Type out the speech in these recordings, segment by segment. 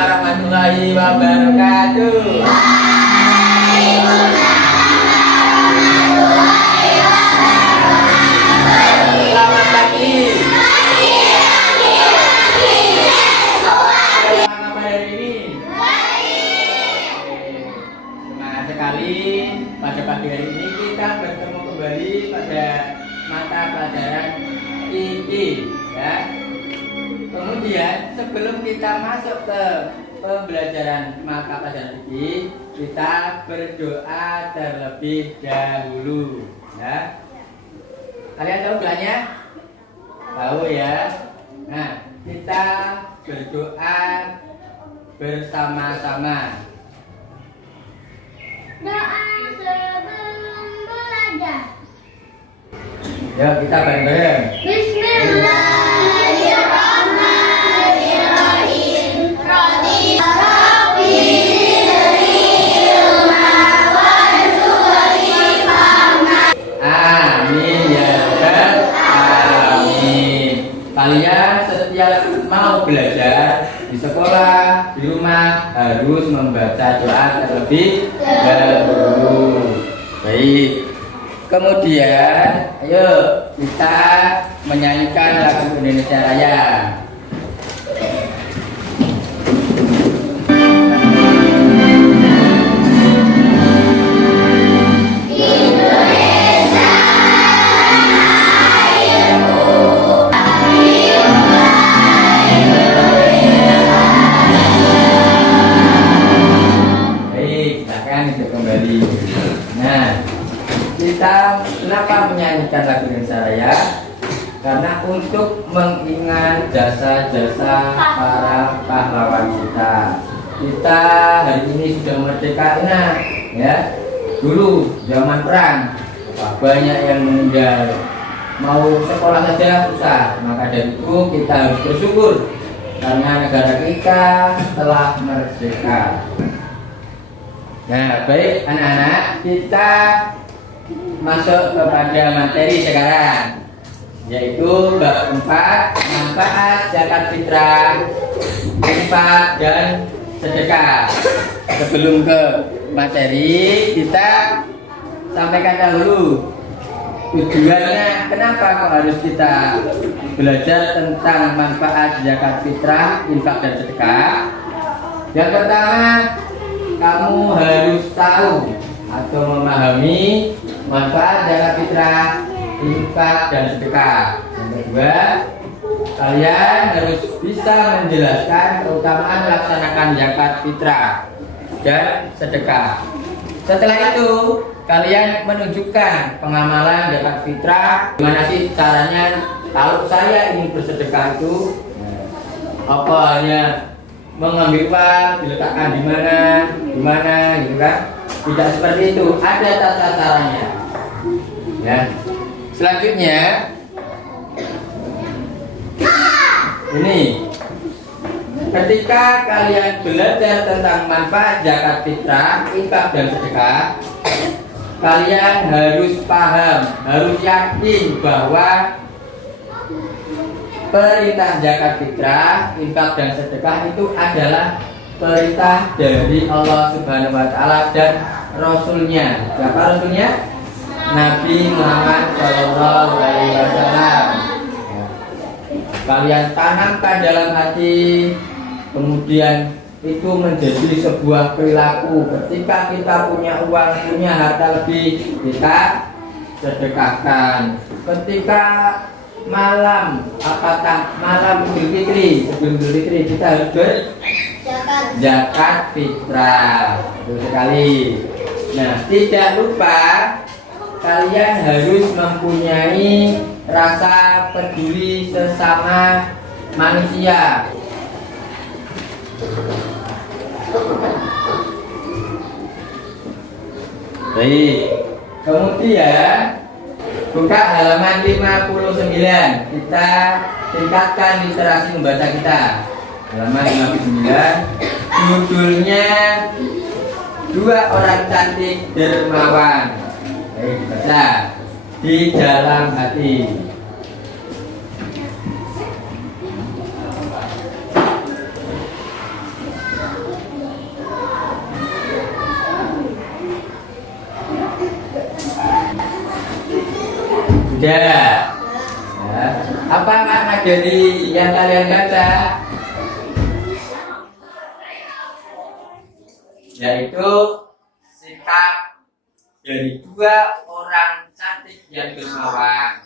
warahmatullahi wabarakatuh. Selamat pagi. Apa hari ini? Semangat sekali. Pada pagi hari ini kita bertemu kembali pada mata pelajaran ini, ya. Kemudian sebelum kita masuk ke pembelajaran mata pelajaran ini, kita berdoa terlebih dahulu, ya. Kalian tahu doanya? Tahu ya. Nah, kita berdoa bersama-sama. Doa sebelum belajar. Yuk kita bareng-bareng. Bismillahirrahmanirrahim. Amin ya rabbal alamin. Kalian setiap mau belajar di sekolah, di rumah harus membaca doa terlebih dahulu. Baik. Kemudian, ayo kita menyanyikan lagu Indonesia Raya. Kita kenapa menyanyikan lagu Indonesia Raya? Karena untuk mengingat jasa-jasa para pahlawan kita. Kita hari ini sudah merdeka, ya. Dulu zaman perang banyak yang meninggal, mau sekolah saja susah. Maka dari itu kita harus bersyukur karena negara kita telah merdeka. Nah, baik anak-anak, kita masuk kepada materi sekarang, yaitu bab 4, manfaat zakat fitrah, infak dan sedekah. Sebelum ke materi, kita sampaikan dahulu tujuannya kenapa kok harus kita belajar tentang manfaat zakat fitrah, infak dan sedekah. Yang pertama, kamu harus tahu atau memahami manfaat zakat fitrah, infak dan sedekah. Yang kedua, kalian harus bisa menjelaskan keutamaan melaksanakan zakat fitrah dan sedekah. Setelah itu, kalian menunjukkan pengamalan zakat fitrah. Gimana sih caranya? Kalau saya ingin bersedekah itu, apa hanya mengambil uang, diletakkan di mana, gitu kan? Tidak seperti itu. Ada tata caranya. Ya. Selanjutnya, ini ketika kalian belajar tentang manfaat zakat fitrah, infak dan sedekah, kalian harus paham, harus yakin bahwa perintah zakat fitrah, infak dan sedekah itu adalah perintah dari Allah Subhanahu wa taala dan Rasulnya. Siapa Rasulnya? Nabi Muhammad Shallallahu Alaihi Wasallam. Kalian tanamkan dalam hati, kemudian itu menjadi sebuah perilaku. Ketika kita punya uang, punya harta lebih, kita sedekahkan. Ketika malam, apakah malam Idul Fitri, sebelum Idul Fitri kita harus zakat fitrah. Betul sekali. Nah, tidak lupa kalian harus mempunyai rasa peduli sesama manusia. Baik. Kemudian buka halaman 59. Kita tingkatkan literasi membaca kita. Halaman 59. Judulnya Dua Orang Cantik Dermawan. Baik, baca. Di dalam hati. Tidak. Ya. Apa makna dari yang kalian baca? Yaitu sikap dari dua orang cantik yang dermawan.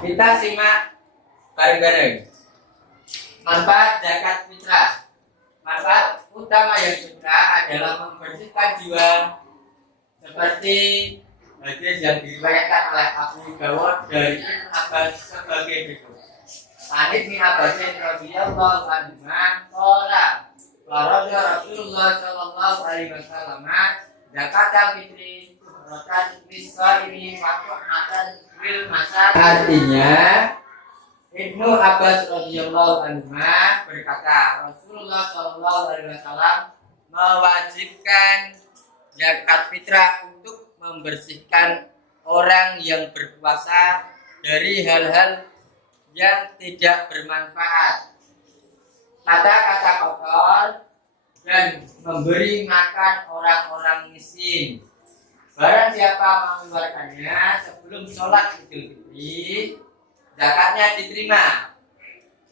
Kita simak bareng-bareng. Manfaat zakat fitrah. Manfaat utama yang fitrah adalah membersihkan jiwa, seperti hadis yang diriwayatkan oleh Abu Dawud dari Ibnu Abbas sebagai berikut. Anis bin Abbasin radhiyallahu anhu qala qala Rasulullah sallallahu alaihi wasallam zakat fitri rotan bisari waktu makan bil masa. Artinya Ibnu Abbas radhiyallahu anhu berkata, Rasulullah sallallahu alaihi wasallam mewajibkan zakat fitrah untuk membersihkan orang yang berpuasa dari hal-hal yang tidak bermanfaat, kata-kata kotor, dan memberi makan orang-orang miskin. Barang siapa mengeluarkannya sebelum sholat Idul Fitri, zakatnya diterima.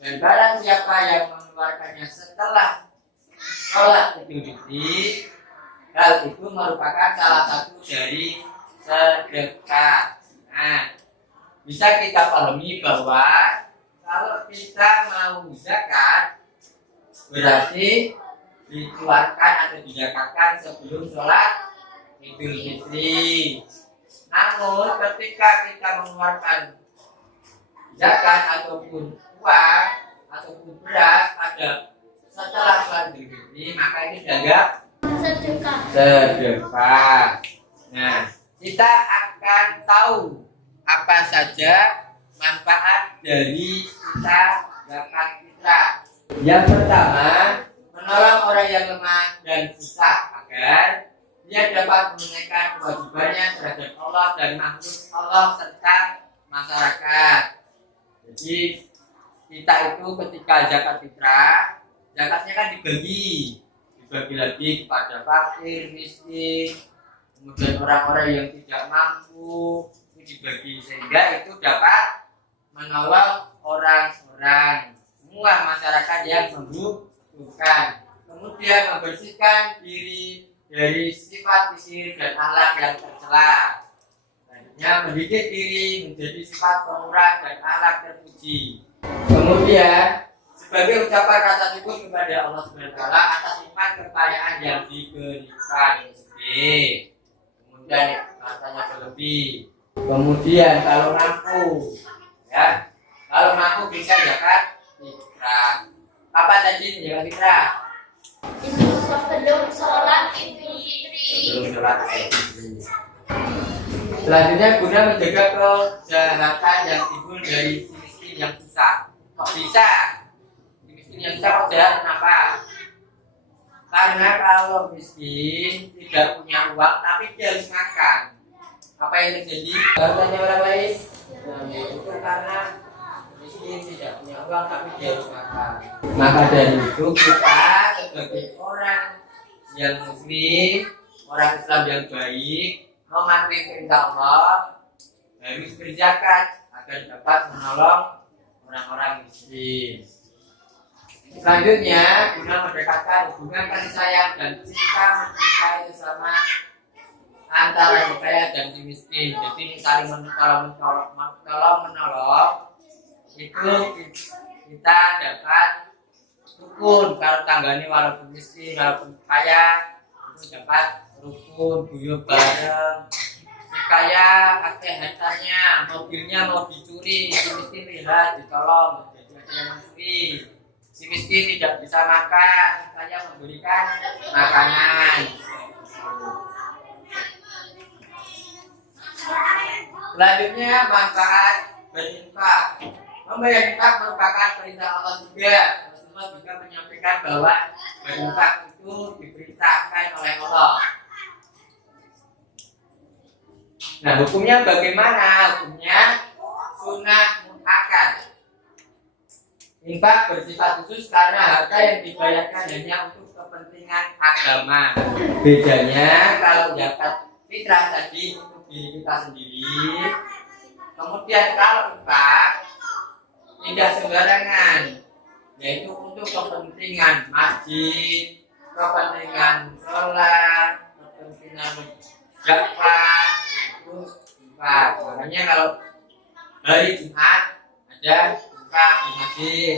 Dan barang siapa yang mengeluarkannya setelah sholat Idul Fitri, hal itu merupakan salah satu dari sedekah. Nah, bisa kita pahami bahwa kalau kita mau zakat, berarti dikeluarkan atau dizakatkan sebelum sholat Idul Fitri. Namun ketika kita mengeluarkan zakat ataupun uang ataupun beras pada setelah sholat Idul Fitri, maka ini dianggap sedekah. Nah, kita akan tahu apa saja manfaat dari kita zakat fitrah. Yang pertama, menolong orang yang lemah dan susah agar dia dapat menunaikan kewajibannya terhadap Allah dan makhluk Allah serta masyarakat. Jadi kita itu ketika zakat fitrah, zakatnya kan dibagi lagi kepada fakir, miskin, kemudian orang-orang yang tidak mampu, itu dibagi sehingga itu dapat menolong orang-orang, semua masyarakat yang membutuhkan, kemudian membersihkan diri dari sifat pisir dan akhlak yang tercela, selanjutnya mendidik diri menjadi sifat pemurah dan akhlak terpuji, kemudian sebagai ucapan rasa syukur kepada Allah SWT atas nikmat kekayaan yang diberikan miskin, kemudian hartanya berlebih, kemudian kalau mampu, ya, kalau mampu bisa zakat fitrah. Apa tadi zakat fitrah? Sebelum sholat Idul Fitri. Sebelum sholat Idul Fitri. Selanjutnya guna menjaga kesehatan yang timbul dari si miskin yang susah. Kok bisa? Yang bisa kok jahat, kenapa? Karena kalau miskin tidak punya uang tapi dia harus makan, apa yang terjadi? Hartanya orang lain, itu karena miskin tidak punya uang tapi dia harus makan. Maka dari itu kita sebagai orang yang muslim, orang Islam yang baik, mematuhi perintah Allah, harus berzakat agar dapat menolong orang-orang miskin. Selanjutnya, guna mendekatkan hubungan kasih sayang dan cinta mencintai sesama antara si kaya dan si miskin. Jadi saling menolong itu kita dapat rukun. Kalau tangganya walaupun miskin, walaupun kaya, itu dapat rukun, guyup bareng. Si kaya pakai hartanya, mobilnya mau dicuri, si miskin lihat ditolong, jadi ada yang mencuri. Si miskin tidak bisa makan, saya memberikan makanan. Selanjutnya manfaat berinfak. Membayar infak merupakan perintah Allah juga. Rasulullah juga menyampaikan bahwa berinfak itu diperintahkan oleh Allah. Nah, hukumnya bagaimana? Hukumnya sunnah muakkad. Infak bersifat khusus karena harta yang dibayarkan hanya untuk kepentingan agama. Bedanya kalau zakat fitrah tadi untuk diri kita sendiri. Kemudian kalau infak tidak sembarangan, yaitu untuk kepentingan masjid, kepentingan sholat, kepentingan zakat, itu infak. Makanya kalau hari Jumat ada infak di masjid.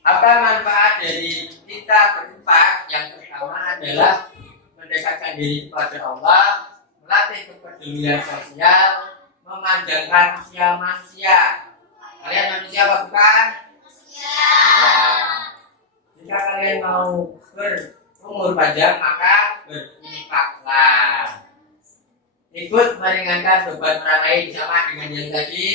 Apa manfaat dari kita berinfak? Yang pertama adalah mendekatkan diri kepada Allah, melatih kepedulian sosial, memanjangkan usia manusia. Kalian manusia apa bukan? Jika kalian mau berumur panjang, maka berinfaklah. Ikut meringankan beban orang lain sama dengan yang tadi,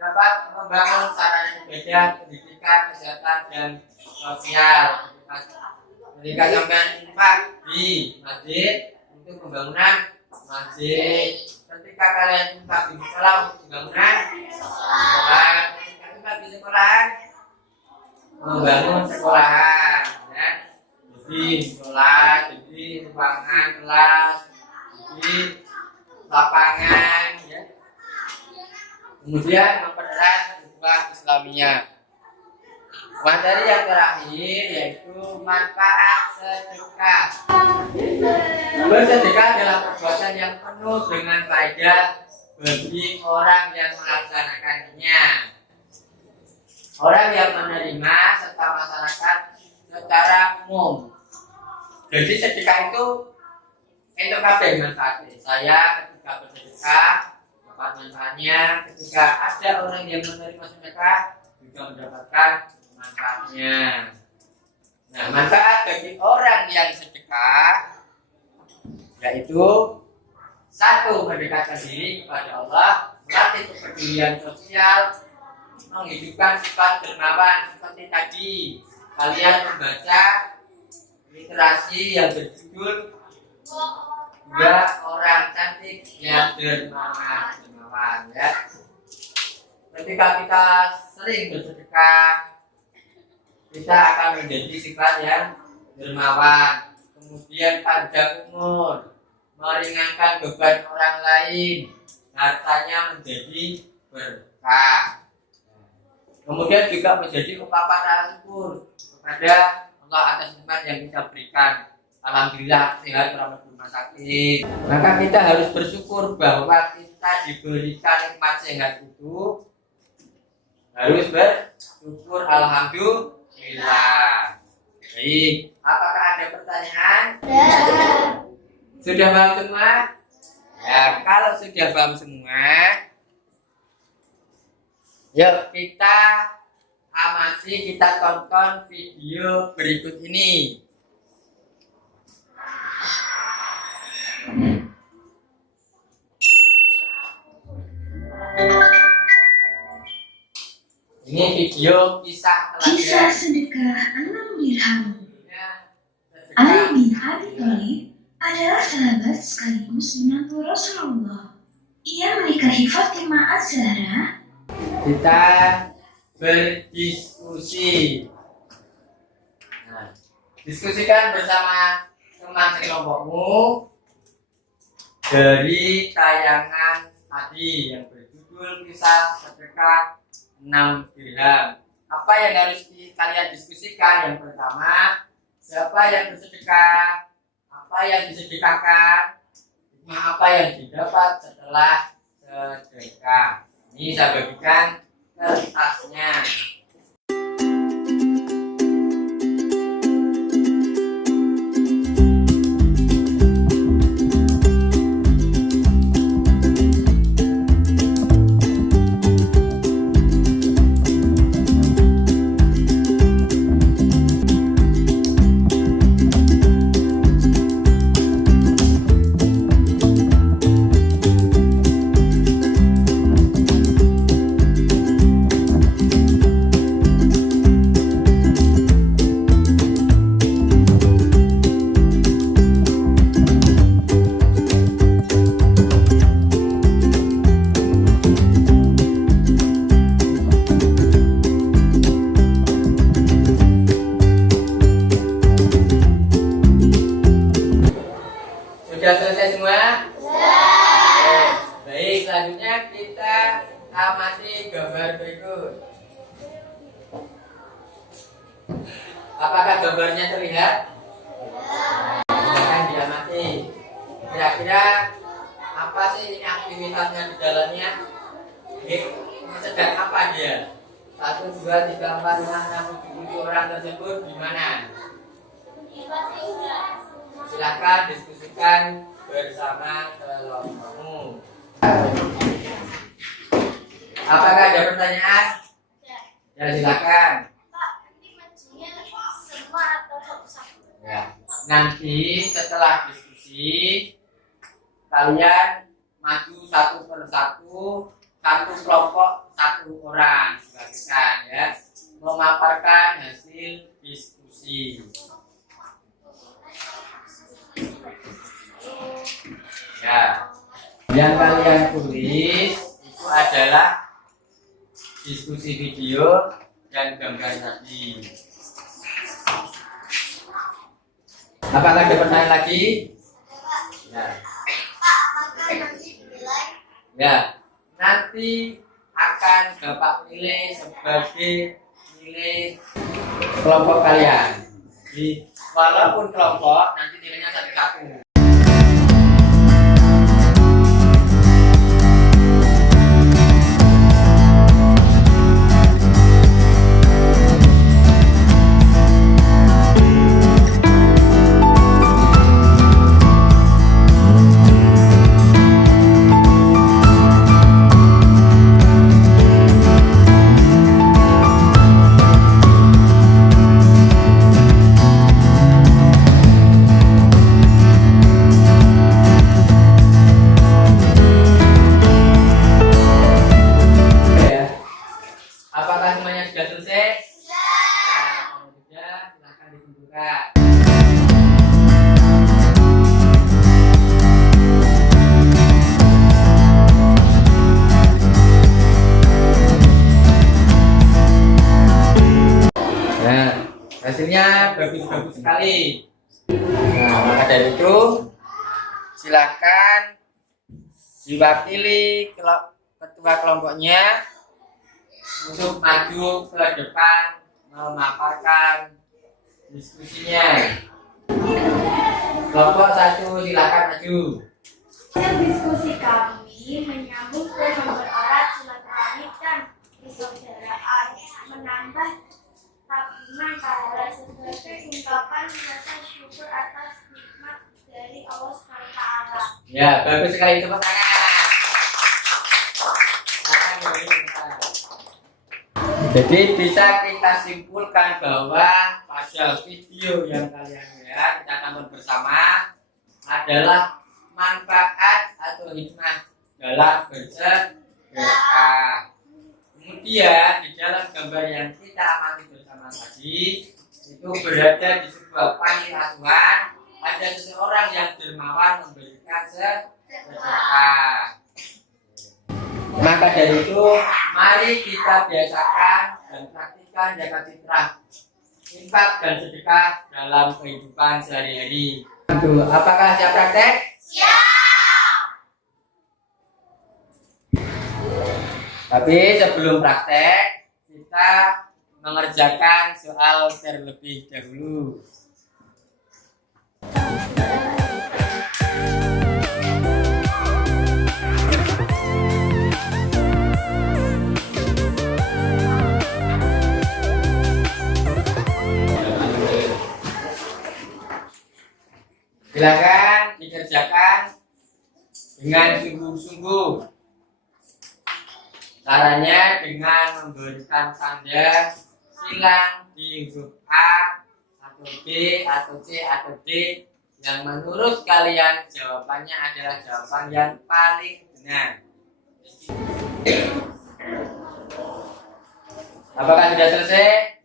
dapat membangun sarana ibadah, pendidikan, kesehatan, dan sosial. Ketika sampai infak di masjid untuk pembangunan masjid, ketika kalian infak di sekolah untuk pembangunan sekolah, ketika infak di sekolah membangun sekolahan, ya. Jadi sekolah, jadi ruangan kelas, jadi lapangan, ya. Kemudian mempererat hubungan Islamiyah. Materi yang terakhir yaitu manfaat sedekah. Bersedekah adalah perbuatan yang penuh dengan faedah bagi orang yang melaksanakannya, orang yang menerima serta masyarakat secara umum. Jadi sedekah itu untuk apa yang manfaatnya? Saya ketika bersedekah dapat manfaatnya, ketika ada orang yang menerima sedekah juga mendapatkan manfaatnya. Nah, manfaat bagi orang yang sedekah yaitu satu, mendekatkan diri kepada Allah, melatih kepedulian sosial, menghidupkan sifat dermawan seperti tadi kalian membaca literasi yang berjudul Dua Orang Cantik yang Dermawan, ya. Ketika kita sering bersedekah, kita akan menjadi sifat yang dermawan, kemudian panjang umur, meringankan beban orang lain, hartanya menjadi berkah. Kemudian juga menjadi ungkapan rasa syukur kepada Allah atas nikmat yang kita berikan. Alhamdulillah sehat selamat rumah sakit. Maka kita harus bersyukur bahwa kita diberikan nikmat sehat itu, harus bersyukur alhamdulillah. Baik, apakah ada pertanyaan? Sudah paham semua? Ya, kalau sudah paham semua, yuk kita amati, kita tonton video berikut ini. Ini video kisah Kisah sedekah 6 dirham. Ali bin Abi Thalib adalah sahabat sekaligus menantu Rasulullah. Ia menikahi Fatimah Az-Zahra. Kita berdiskusi. Nah, diskusikan bersama teman sekelompokmu dari tayangan tadi yang berjudul kisah sedekah 6 dirham. Apa yang harus kalian diskusikan? Yang pertama, siapa yang bersedekah? Apa yang disedekahkan? Apa yang didapat setelah sedekah? Ini saya bagikan kertasnya. semua? Baik, selanjutnya kita amati gambar berikut. Apakah gambarnya terlihat? Silakan diamati. Kira-kira apa sih ini aktivitasnya di dalamnya? Sedang apa dia? 1, 2, 3, 4, 5, 6, 7 orang tersebut di mana? Silakan diskusikan bersama kelompokmu. Apakah ada pertanyaan? Ya, silakan. Pak, nanti majunya semua atau satu-satu? Ya. Nanti setelah diskusi kalian maju satu persatu, satu kelompok satu orang silakan ya, memaparkan hasil diskusi. Ya, yang kalian tulis itu adalah diskusi video dan gambar tadi. Apakah ada pertanyaan lagi? Ya. Pak, apakah nanti dinilai? Ya, nanti akan Bapak pilih sebagai nilai kelompok kalian. Jadi, walaupun kelompok, nanti nilainya satu-satu. Apakah semuanya sudah selesai? Kalau sudah, silahkan ditentukan. Nah, hasilnya bagus-bagus sekali. Nah, maka dari itu silakan diwakili ketua kelompoknya untuk maju ke depan memaparkan diskusinya. Kelompok 1 silakan maju. Hasil diskusi kami menyambung ke mempererat silaturahmi dan persaudaraan, menambah tabungan pahala sebagai ungkapan rasa syukur atas nikmat dari Allah SWT. Ya, bagus sekali, tepuk tangan. Silakan beri tepuk. Jadi bisa kita simpulkan bahwa pada video yang kalian lihat kita tonton bersama adalah manfaat atau hikmah dalam bersedekah. Kemudian di dalam gambar yang kita amati bersama tadi itu berada di sebuah panti asuhan, ada seseorang yang dermawan memberikan sedekah. Maka dari itu, mari kita biasakan dan praktikkan zakat fitrah, infak dan sedekah dalam kehidupan sehari-hari. Apakah siap praktek? Siap! Tapi sebelum praktek, kita mengerjakan soal terlebih dahulu. Silakan dikerjakan dengan sungguh-sungguh. Caranya dengan memberikan tanda silang di huruf A atau B atau C atau D yang menurut kalian jawabannya adalah jawaban yang paling benar. Apakah sudah selesai?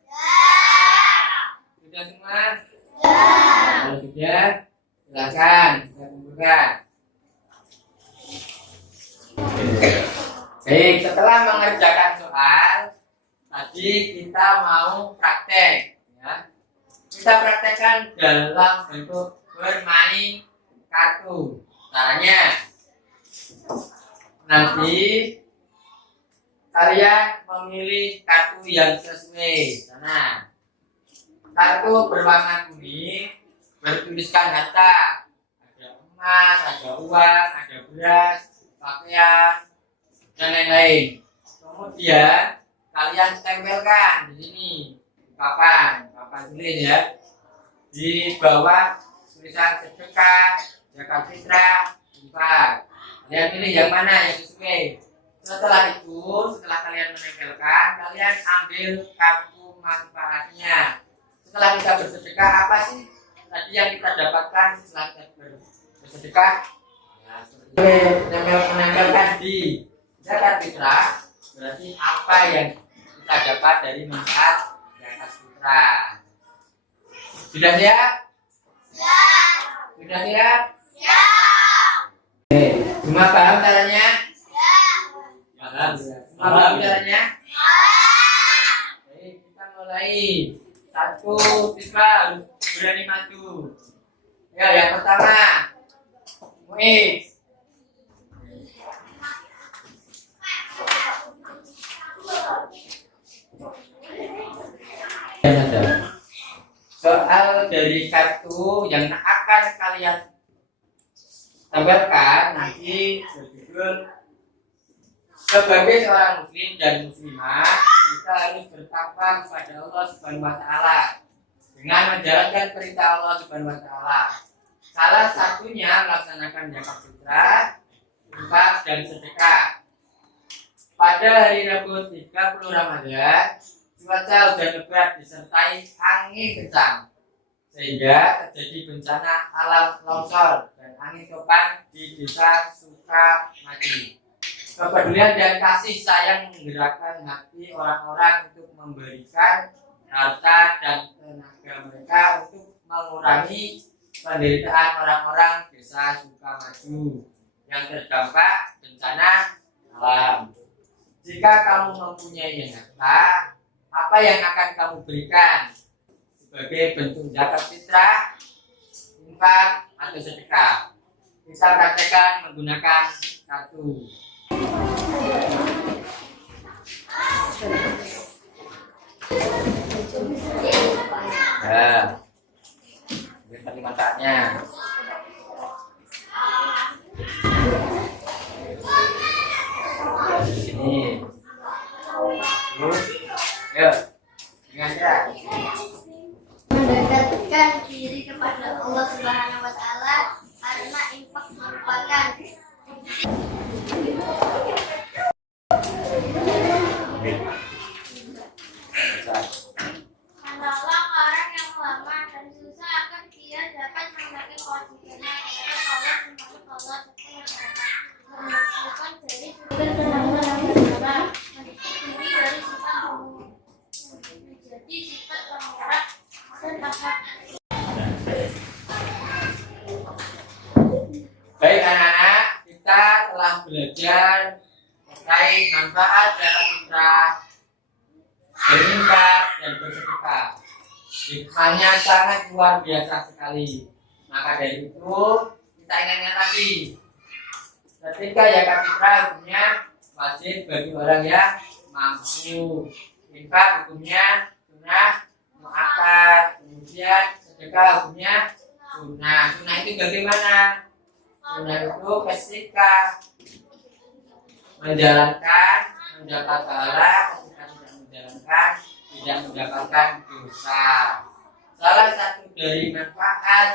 Sudah semua? Kalau sudah, silakan kita kumpulkan. Baik, setelah mengerjakan soal, tadi kita mau praktek. Ya. Kita praktekkan dalam bentuk bermain kartu. Caranya, nanti kalian memilih kartu yang sesuai. Nah, kartu berwarna kuning bertuliskan harta. Ada emas, ada uang, ada beras, pakaian, dan lain-lain. Kemudian kalian tempelkan di sini papan tulis ya. Di bawah tulisan sedekah, zakat fitrah, infak. Kalian pilih yang mana yang sesuai. Setelah itu, setelah kalian menempelkan, kalian ambil kartu manfaatnya. Setelah kita bersedekah, apa sih tadi yang kita dapatkan setelah kita bersedekah? Menempelkan di zakat fitrah, berarti apa yang kita dapat dari manfaat zakat fitrah. Sudah siap? Siap. Sudah siap? Siap. Oke, semua paham caranya? Siap. Paham. Semua paham caranya? Baik, kita mulai. Satu, siswa harus berani maju. Ya, yang pertama, Muiz. Soal dari kartu yang akan kalian tambahkan nanti berjudul sebagai seorang muslim dan muslimah kita harus bertakwa kepada Allah Subhanahu wa taala dengan menjalankan perintah Allah Subhanahu wa taala. Salah satunya melaksanakan zakat fitrah, infak dan sedekah. Pada hari Rabu 30 Ramadan, cuaca hujan lebat disertai angin kencang sehingga terjadi bencana alam longsor dan angin topan di desa Sukamaju. Kepedulian dan kasih sayang menggerakkan hati orang-orang untuk memberikan harta dan tenaga mereka untuk mengurangi penderitaan orang-orang desa Sukamaju yang terdampak bencana alam. Jika kamu mempunyai harta, apa yang akan kamu berikan sebagai bentuk zakat fitrah, infak, atau sedekah? Kita praktekkan menggunakan kartu. Ya, ini tadi manfaatnya. Di sini. Terus, ya, ingat. Mendekatkan diri kepada Allah Subhanahu wa taala karena infak merupakan menolong orang yang lemah dan susah agar dia dapat menagih kewajibannya kepada Allah termasuk Allah serta dari sumber tenaga yang bersabar, diri dari sifat menjadi sifat pemurah dan akhlak. Baik anak-anak, kita telah belajar terkait manfaat zakat fitrah, berinfak dan bersedekah. Hikmahnya sangat luar biasa sekali. Maka dari itu kita ingatkan lagi, ketika zakat fitrah hukumnya wajib bagi orang yang mampu, infak hukumnya sunnah muakkad, kemudian sedekah hukumnya sunnah. Sunnah itu bagaimana? Sunnah itu ketika menjalankan mendapat pahala, ketika tidak menjalankan tidak mendapatkan dosa. Salah satu dari manfaat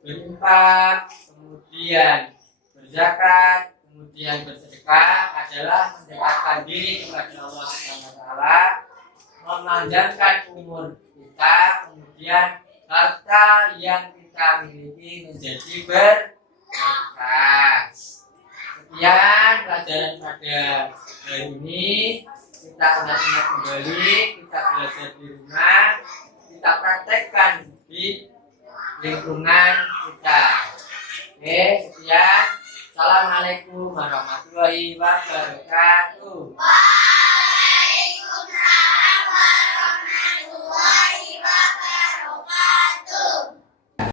berinfak, kemudian berzakat, kemudian bersedekah adalah mendekatkan diri kepada Allah Subhanahu wa taala, memanjangkan umur kita, kemudian harta yang kita miliki menjadi berkah. Sekian pelajaran pada hari ini. Kita ingat-ingat kembali, kita belajar di rumah, kita praktekkan di lingkungan kita. Oke, sekian. Assalamualaikum warahmatullahi wabarakatuh.